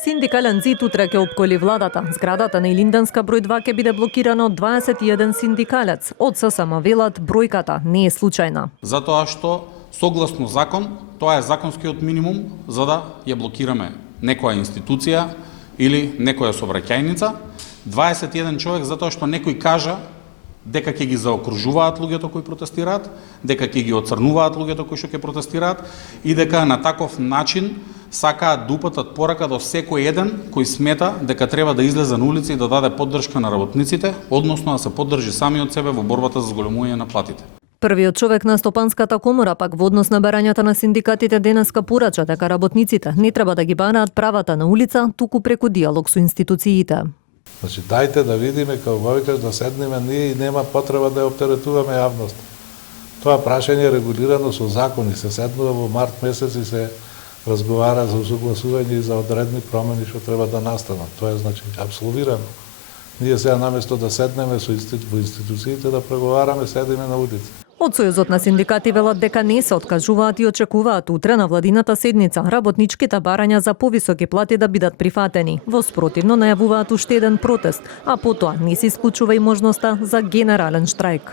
Синдикален зид утре ќе опколи владата. Зградата на Илинденска број 2 ќе биде блокирана од 21 синдикалец. Од ССМ велат бројката не е случајна. Затоа што согласно закон, тоа е законскиот минимум за да ја блокираме некоја институција или некоја сообраќајница. 21 човек затоа што некој кажа дека ќе ги заокружуваат луѓето кои протестираат, дека ќе ги оцрнуваат луѓето кои што ќе протестираат и дека на таков начин сакаат да упатат порака до секој еден кој смета дека треба да излезе на улица и да даде поддршка на работниците, односно да се поддржи сами од себе во борбата за зголемување на платите. Првиот човек на Стопанската комора пак во однос на барањата на синдикатите денеска порача дека работниците не треба да ги бараат правата на улица, туку преку диалог со институциите. Значи, дајте да видиме, како го викаш, да седнеме ние и нема потреба да ја оптеретуваме јавност. Тоа прашање е регулирано со закони, се седнува во март месец и се разговара за согласување и за одредни промени што треба да настанат. Тоа е, значи, апсолвирано. Ние сега наместо да седнеме во институциите да преговараме, седиме на улица. Од Сојузот на синдикати велат дека не се откажуваат и очекуваат утре на владината седница работничките барања за повисоки плати да бидат прифатени. Во спротивно најавуваат уште еден протест, а потоа не се исклучува и можноста за генерален штрајк.